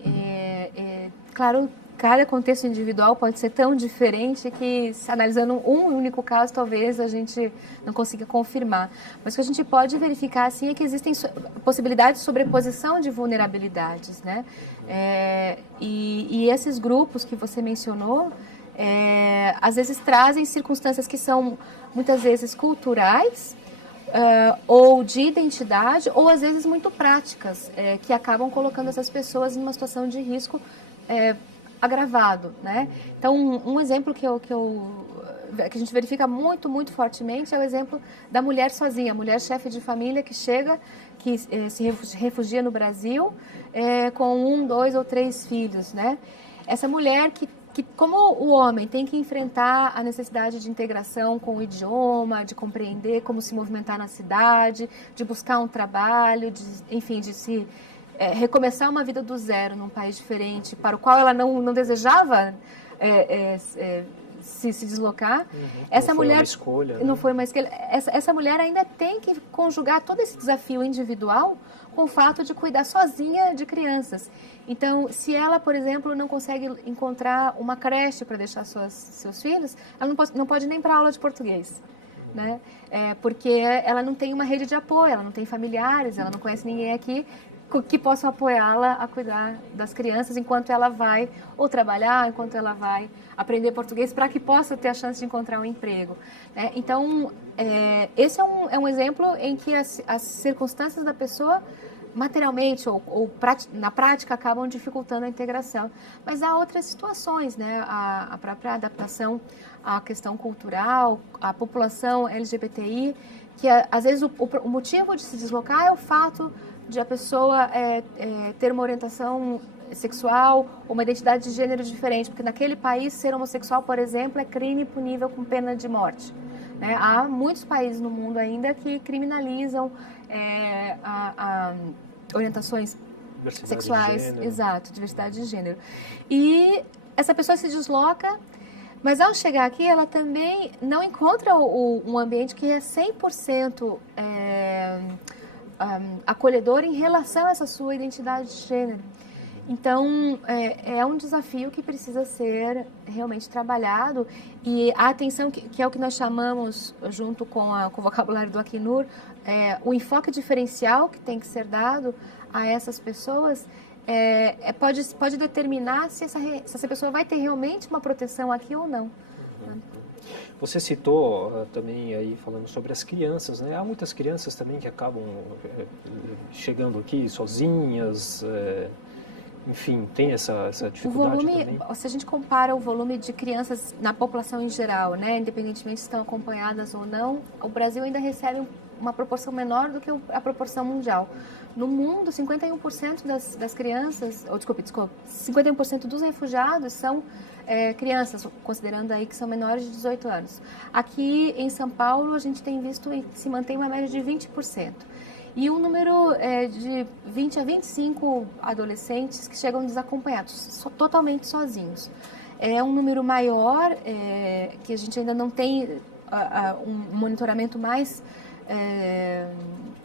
Claro, cada contexto individual pode ser tão diferente que, analisando um único caso, talvez a gente não consiga confirmar. Mas o que a gente pode verificar, assim, é que existem possibilidades de sobreposição de vulnerabilidades, né? E esses grupos que você mencionou, às vezes trazem circunstâncias que são muitas vezes culturais ou de identidade, ou às vezes muito práticas, que acabam colocando essas pessoas em uma situação de risco agravado, né? Então, um exemplo que a gente verifica muito, muito fortemente é o exemplo da mulher sozinha, a mulher chefe de família que chega, que se refugia no Brasil com 1, 2 ou 3 filhos, né? Essa mulher que como o homem tem que enfrentar a necessidade de integração com o idioma, de compreender como se movimentar na cidade, de buscar um trabalho, enfim, de se recomeçar uma vida do zero num país diferente, para o qual ela não desejava se deslocar. Essa mulher uma escolha, não foi uma escolha. Essa mulher ainda tem que conjugar todo esse desafio individual com o fato de cuidar sozinha de crianças. Então, se ela, por exemplo, não consegue encontrar uma creche para deixar seus filhos, ela não pode nem para aula de português, né? Porque ela não tem uma rede de apoio, ela não tem familiares, ela não conhece ninguém aqui que possa apoiá-la a cuidar das crianças enquanto ela vai ou trabalhar, enquanto ela vai aprender português, para que possa ter a chance de encontrar um emprego. Então, esse é um exemplo em que as circunstâncias da pessoa materialmente ou na prática acabam dificultando a integração. Mas há outras situações, né? A própria adaptação à questão cultural, a população LGBTI, que às vezes o motivo de se deslocar é o fato de a pessoa ter uma orientação sexual ou uma identidade de gênero diferente, porque naquele país ser homossexual, por exemplo, é crime punível com pena de morte. Né? Há muitos países no mundo ainda que criminalizam orientações sexuais, exato, diversidade de gênero. E essa pessoa se desloca, mas ao chegar aqui ela também não encontra um ambiente que é 100% acolhedor em relação a essa sua identidade de gênero. Então, é um desafio que precisa ser realmente trabalhado, e a atenção, que é o que nós chamamos, junto com o vocabulário do Acnur, o enfoque diferencial que tem que ser dado a essas pessoas, pode determinar se essa pessoa vai ter realmente uma proteção aqui ou não. Você citou também aí falando sobre as crianças, né? Há muitas crianças também que acabam chegando aqui sozinhas, enfim, tem essa dificuldade também. Se a gente compara o volume de crianças na população em geral, né, independentemente se estão acompanhadas ou não, o Brasil ainda recebe uma proporção menor do que a proporção mundial. No mundo, 51% das crianças, 51% dos refugiados são crianças, considerando aí que são menores de 18 anos. Aqui em São Paulo, a gente tem visto que se mantém uma média de 20%. E um número de 20 a 25 adolescentes que chegam desacompanhados, totalmente sozinhos. É um número maior, que a gente ainda não tem um monitoramento mais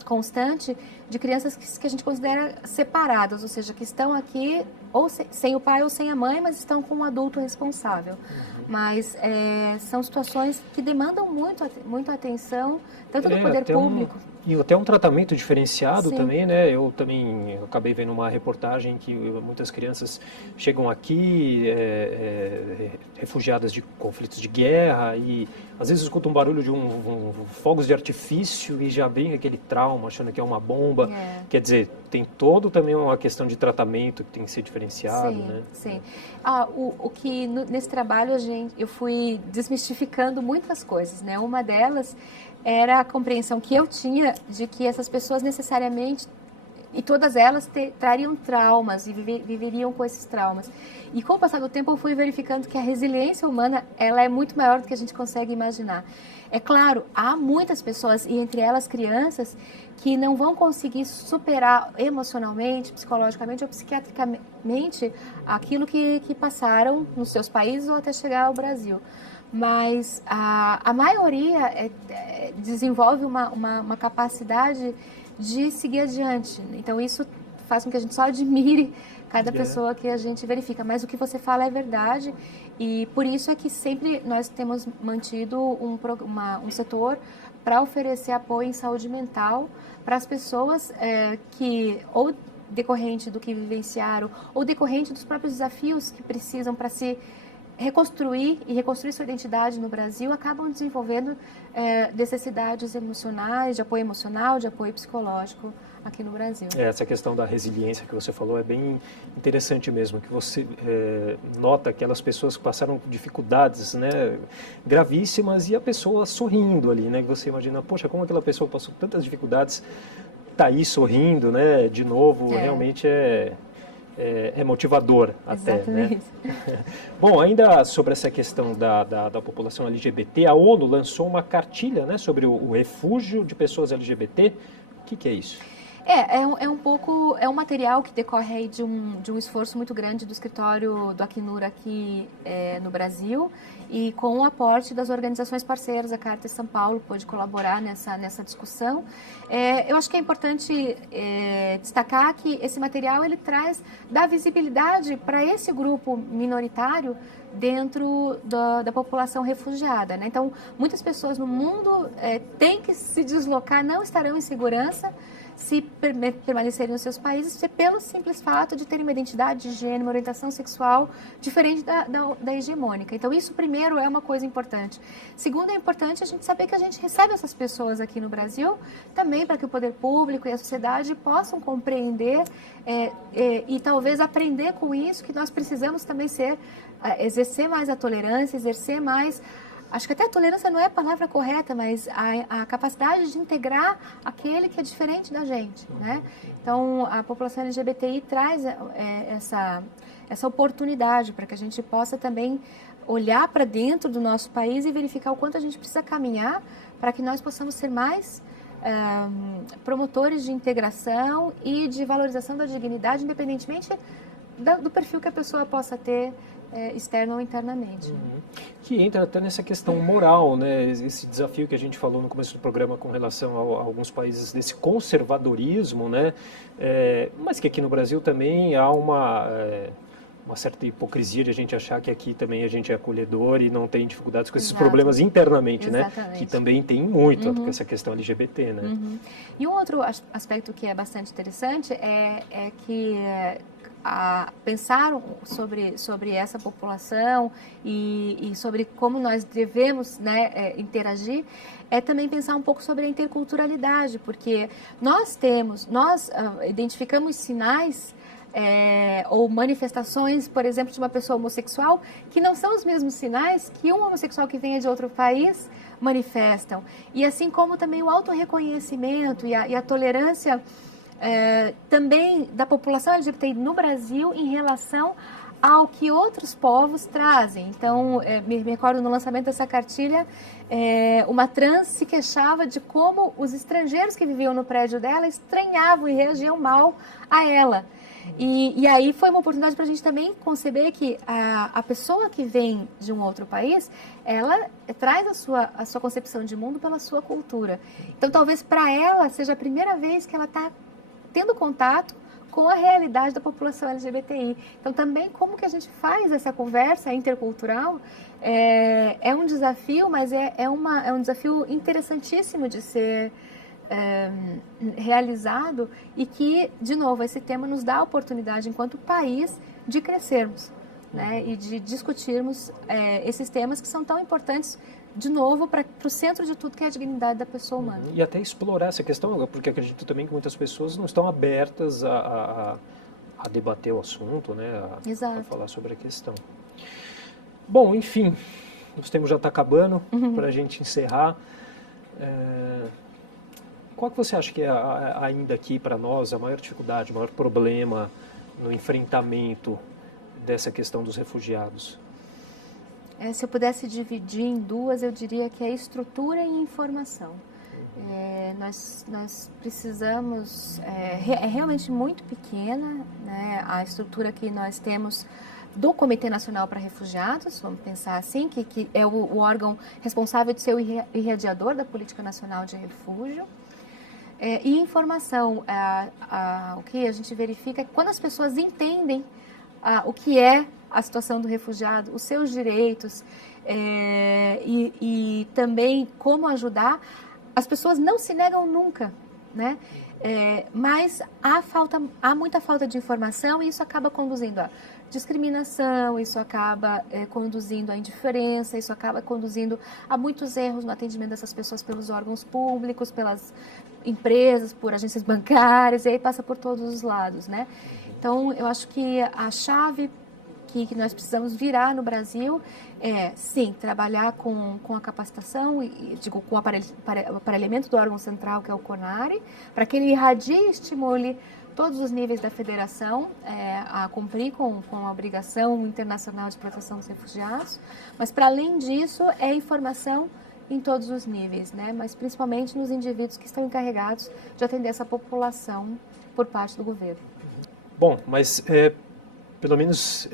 constante de crianças que a gente considera separadas, ou seja, que estão aqui ou sem o pai ou sem a mãe, mas estão com um adulto responsável. Mas são situações que demandam muito atenção, tanto do poder público. E até um tratamento diferenciado. Sim. Também, né? Eu acabei vendo uma reportagem que muitas crianças chegam aqui refugiadas de conflitos de guerra e às vezes escutam um barulho de fogos de artifício e já vem aquele trauma, achando que é uma bomba. Quer dizer, tem também uma questão de tratamento que tem que ser diferenciado. Sim, né? Sim. O que nesse trabalho eu fui desmistificando muitas coisas, né? Uma delas era a compreensão que eu tinha de que essas pessoas necessariamente, e todas elas trariam traumas e viveriam com esses traumas. E com o passar do tempo eu fui verificando que a resiliência humana ela é muito maior do que a gente consegue imaginar. É claro, há muitas pessoas, e entre elas crianças, que não vão conseguir superar emocionalmente, psicologicamente ou psiquiatricamente aquilo que passaram nos seus países ou até chegar ao Brasil. Mas a maioria desenvolve uma capacidade de seguir adiante. Então, isso faz com que a gente só admire cada pessoa que a gente verifica. Mas o que você fala é verdade, e por isso é que sempre nós temos mantido um setor para oferecer apoio em saúde mental para as pessoas que, ou decorrente do que vivenciaram, ou decorrente dos próprios desafios que precisam para se reconstruir sua identidade no Brasil, acabam desenvolvendo necessidades emocionais, de apoio emocional, de apoio psicológico aqui no Brasil. Essa questão da resiliência que você falou é bem interessante mesmo, que você nota aquelas pessoas que passaram dificuldades, né, gravíssimas, e a pessoa sorrindo ali, né, que você imagina, poxa, como aquela pessoa passou tantas dificuldades, tá aí sorrindo, né, de novo, realmente é motivador até, exatamente, né? Bom, ainda sobre essa questão da população LGBT, a ONU lançou uma cartilha, né, sobre o refúgio de pessoas LGBT. O que é isso? É um material que decorre aí de um esforço muito grande do escritório do Acnur aqui no Brasil, e com o aporte das organizações parceiras. A Caritas São Paulo pôde colaborar nessa discussão. Eu acho que é importante destacar que esse material ele dá visibilidade para esse grupo minoritário dentro da população refugiada, né? Então, muitas pessoas no mundo têm que se deslocar, não estarão em segurança se permanecerem nos seus países, pelo simples fato de terem uma identidade de gênero, uma orientação sexual diferente da hegemônica. Então, isso, primeiro, é uma coisa importante. Segundo, é importante a gente saber que a gente recebe essas pessoas aqui no Brasil, também para que o poder público e a sociedade possam compreender e talvez aprender com isso, que nós precisamos também exercer mais a tolerância, exercer mais... Acho que até a tolerância não é a palavra correta, mas a capacidade de integrar aquele que é diferente da gente, né? Então, a população LGBTI traz essa oportunidade para que a gente possa também olhar para dentro do nosso país e verificar o quanto a gente precisa caminhar para que nós possamos ser mais promotores de integração e de valorização da dignidade, independentemente do perfil que a pessoa possa ter, externo ou internamente. Que entra até nessa questão moral, né? Esse desafio que a gente falou no começo do programa com relação a alguns países desse conservadorismo, né? Mas que aqui no Brasil também há uma certa hipocrisia de a gente achar que aqui também a gente é acolhedor e não tem dificuldades com esses problemas internamente, exatamente, né? Que também tem muito com essa questão LGBT, né? E um outro aspecto que é bastante interessante é que pensar sobre essa população e sobre como nós devemos, né, interagir, é também pensar um pouco sobre a interculturalidade, porque nós identificamos sinais ou manifestações, por exemplo, de uma pessoa homossexual, que não são os mesmos sinais que um homossexual que venha de outro país manifestam. E assim como também o autorreconhecimento e a tolerância também da população LGBTI no Brasil em relação ao que outros povos trazem. Então, me recordo no lançamento dessa cartilha, uma trans se queixava de como os estrangeiros que viviam no prédio dela estranhavam e reagiam mal a ela. E aí foi uma oportunidade para a gente também conceber que a pessoa que vem de um outro país, ela traz a sua concepção de mundo pela sua cultura. Então, talvez para ela seja a primeira vez que ela está tendo contato com a realidade da população LGBTI. Então, também, como que a gente faz essa conversa intercultural é um desafio, mas é um desafio interessantíssimo de ser realizado, e que, de novo, esse tema nos dá a oportunidade, enquanto país, de crescermos, né, e de discutirmos esses temas que são tão importantes, de novo, para o centro de tudo, que é a dignidade da pessoa humana. E até explorar essa questão, porque acredito também que muitas pessoas não estão abertas a debater o assunto, né, a falar sobre a questão. Bom, enfim, nosso tempo já está acabando. Para a gente encerrar, qual que você acha que é ainda aqui para nós a maior dificuldade, o maior problema no enfrentamento dessa questão dos refugiados? Se eu pudesse dividir em duas, eu diria que é estrutura e informação. Nós precisamos, é realmente muito pequena, né, a estrutura que nós temos do Comitê Nacional para Refugiados, vamos pensar assim, que é o órgão responsável de ser o irradiador da Política Nacional de Refúgio. E informação, o que a gente verifica é que quando as pessoas entendem o que é a situação do refugiado, os seus direitos e também como ajudar, as pessoas não se negam nunca, né? Mas há muita falta de informação, e isso acaba conduzindo a discriminação, isso acaba conduzindo à indiferença, isso acaba conduzindo a muitos erros no atendimento dessas pessoas pelos órgãos públicos, pelas empresas, por agências bancárias, e aí passa por todos os lados, né? Então, eu acho que a chave que nós precisamos virar no Brasil é, sim, trabalhar com a capacitação, com o aparelhamento do órgão central, que é o CONARE, para que ele irradie e estimule todos os níveis da federação a cumprir com a obrigação internacional de proteção dos refugiados, mas para além disso é informação em todos os níveis, né? Mas principalmente nos indivíduos que estão encarregados de atender essa população por parte do governo. Bom, mas pelo menos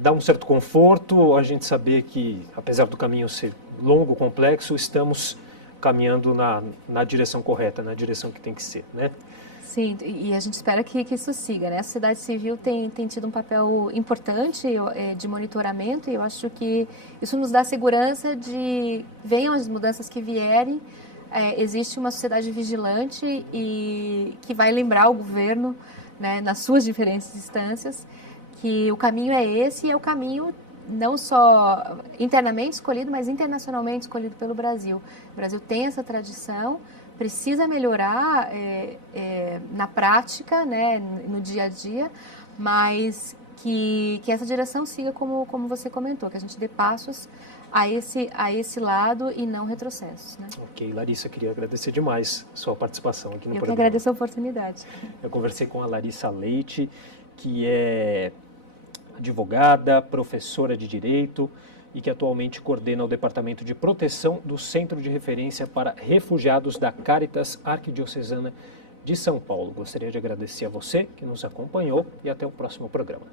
dá um certo conforto a gente saber que, apesar do caminho ser longo, complexo, estamos caminhando na direção correta, na direção que tem que ser, né? Sim, e a gente espera que isso siga, né? A sociedade civil tem tido um papel importante de monitoramento e eu acho que isso nos dá segurança de, venham as mudanças que vierem, existe uma sociedade vigilante e que vai lembrar o governo, né, nas suas diferentes instâncias, que o caminho é esse e é o caminho não só internamente escolhido, mas internacionalmente escolhido pelo Brasil. O Brasil tem essa tradição, precisa melhorar na prática, né, no dia a dia, mas que essa direção siga como você comentou, que a gente dê passos a esse lado e não retrocessos, né? Ok, Larissa, queria agradecer demais a sua participação aqui no programa. Eu que agradeço a oportunidade. Eu conversei com a Larissa Leite, que é advogada, professora de Direito e que atualmente coordena o Departamento de Proteção do Centro de Referência para Refugiados da Caritas Arquidiocesana de São Paulo. Gostaria de agradecer a você que nos acompanhou e até o próximo programa.